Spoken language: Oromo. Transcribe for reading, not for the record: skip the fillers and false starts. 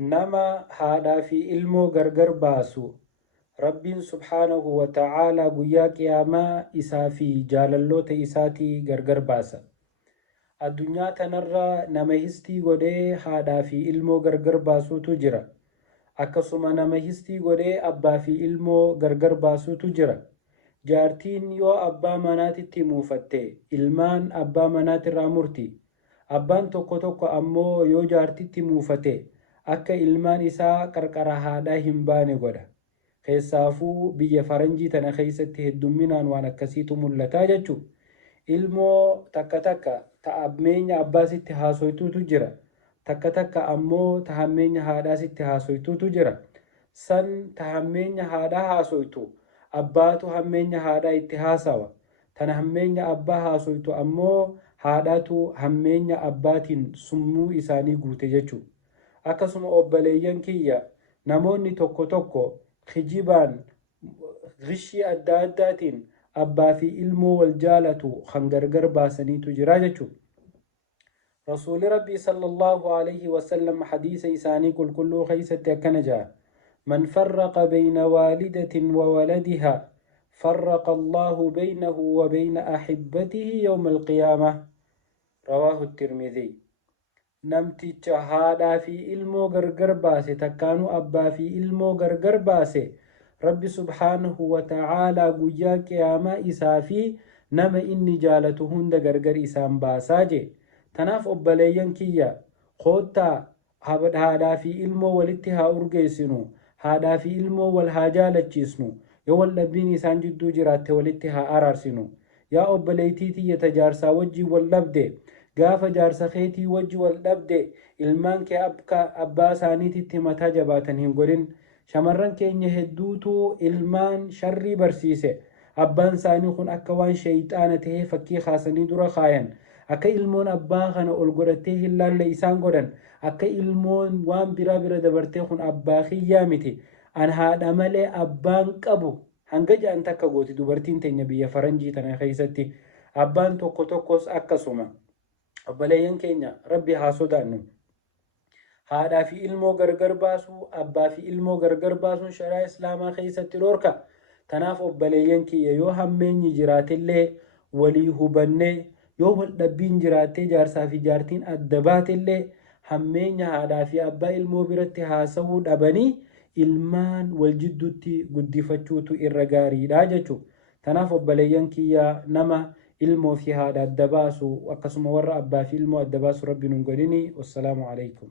nama haadhaa fi ilmoo gargar baasu rabbiin subhaanahu wa ta'aalaa guyyaa qiyaamaa isaa fi jaalalloota isaatii gargar baasa. Addunyaa tanarra nama histii godhee haadhaa fi ilmoo gargar baasuutu jira. Akkasuma nama histii godhee abbaa fi ilmoo gargar baasuutu jira. Jaartiin yoo abbaa manaatitti muufatte ilmaan abbaa manaatirraa murti. Abbaan tokko tokko ammoo yoo jaartitti muufate akka ilmaan isaa qarqara haadhaa hin baane godha. Keessaafuu biyya faranjii tana keessatti heddumminaan waan akkasiitu mul'ataa jechuudha. Ilmoo takka takka ta'ammeenya abbaasitti haasoytuutu jira. Takka takka ammoo tahammeenya haadhaasitti haasoytuutu jira. San tahammeenya haadhaa haasoytu abbaatu hammeenya haadhaa itti haasawa. Tana hammeenya abbaa haasoytu ammoo haadhaatu hammeenya abbaatiin summuu isaanii guute jechuudha. Akkasuma obboleeyyan kiyya namoonni tokko tokko kijibaan gishii adda addaatiin abbaa fi ilmoo wal jaalatu kan gargar baasaniitu jira jechuudha. Rasuuli Rabbii sallallahu alayhi wasallam hadiisa isaanii qulqulluu keessatti akkana jedha: man farraqa bayna waalidatin wa waladiha farraqa Allahu baynahu wa bayna ahibbatihi yawma alqiyaamah. Rawaahu Tirmidhii. Namticha haadhaa fi ilmoo gargar baase takkaanuu abbaa fi ilmoo gargar baase Rabbi subhaanahu wa ta'aalaa guyyaa qiyaamaa isaa fi nama inni jaalatu hunda gargar isaan baasaa je. Tanaaf obboleeyyan kiyya koottaa haadhaa fi ilmoo walitti haa urgeessinu, haadhaa fi ilmoo wal haa jaalachiisnu, yoo wal dhabbiin isaan jidduu jiraatte walitti haa araarsinu. Yaa obboleeytii tiyya tajaarsaa wajjii wal dhabde gaafa jaarsa keetii wajji wal dhabde ilmaan kee akka abbaa isaaniititti mataa jabaatan hin godhin. Shamarran keenya hedduutu ilmaan sharrii barsiise. Abbaan isaanii kun akka waan shayxaana tahee fakkii kaasanii dura kaayan. Akka ilmoon abbaa kana ol godhattee hin laalle isaan godhan. Akka ilmoon waan bira dabartee kun abbaa kiyyaa miti, an haadha malee abbaan qabu hanga jedhan takka gooti dubartiin teenya biyya faranjii tana keessatti. Abbaan tokko tokkos akkasuma. Obboleeyyan keenya Rabbi haa sodaannu. Haadhaa fi ilmoo gargar baasuu, abbaa fi ilmoo gargar baasuun sharaa islaamaa keessatti dhorka. Tanaaf obboleeyyan kiyya yoo hammeenyi jiraatillee walii hubannee, yoo wal dhabbiin jiraattee jaarsaa fi jaartiin adda baatillee hammeenya haadhaa fi abbaa ilmoo biratti haasawuu dhabanii ilmaan wal jidduutti guddifachuutu irra gaariidha jechuudha. Tanaaf obboleeyyan kiyya nama ilmoo fi haadha adda baasu akkasuma warra abbaa fi ilmoo adda baasu Rabbi nun godhini. Wassalaamu alaikum.